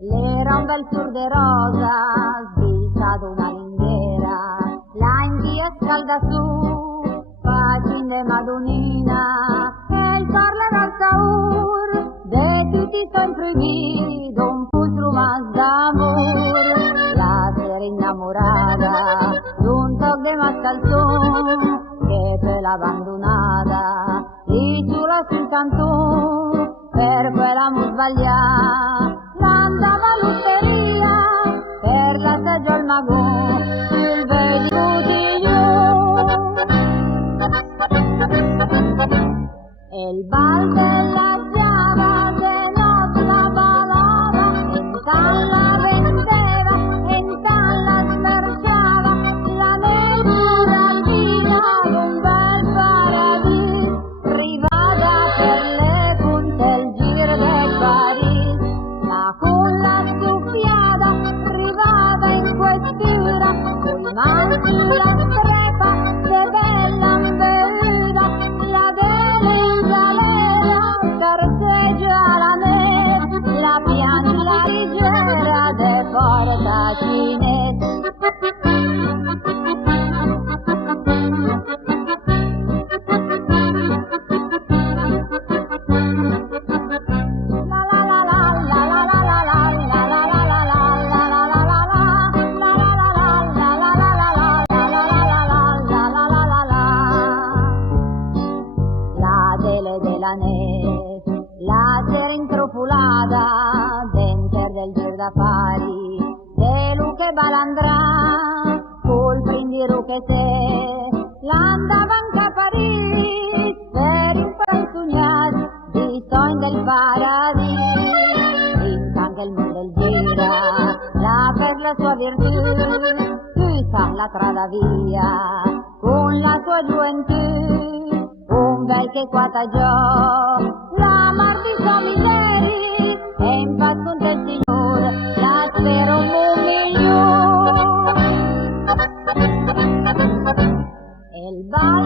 L'era un bel fior de rosa, svilta ad una linguera, la invia scalda su, facinde madonina, e il cor le dal saur, de tutti son proibido, un putru mas d'amor, la sera innamorada, d'un toc de mascalzón, che per l'abbandonada, lì sola sul cantone, per quella mu sbagliata, l'andava all'osteria, per la stagione il magò, il vedi bottiglione. E il bal della giava, de notte la ballava, e in talla vendeva, e in talla smerciava, la natura alpina, un bel paradiso, rivada per le punte il giro del Paris, ma con la stuffiata arrivata in questura, coi mani sulla strepa, de bella imbevuta, la dele in galera, scarseggia la neve, la piange la rigera de porta cinese. La sera intropolata dentro del giro d'affari, de lu che balandrà, col prindiru che se, l'andavan a Parigi, per un persugnato di sogni del paradiso, intanto il mondo gira, la per la sua virtù, tutta la strada via, con la sua gioventù, un bel che quata giò, la mar di suoi miseri, e in paz con te Signore, la spero un milione. E il bal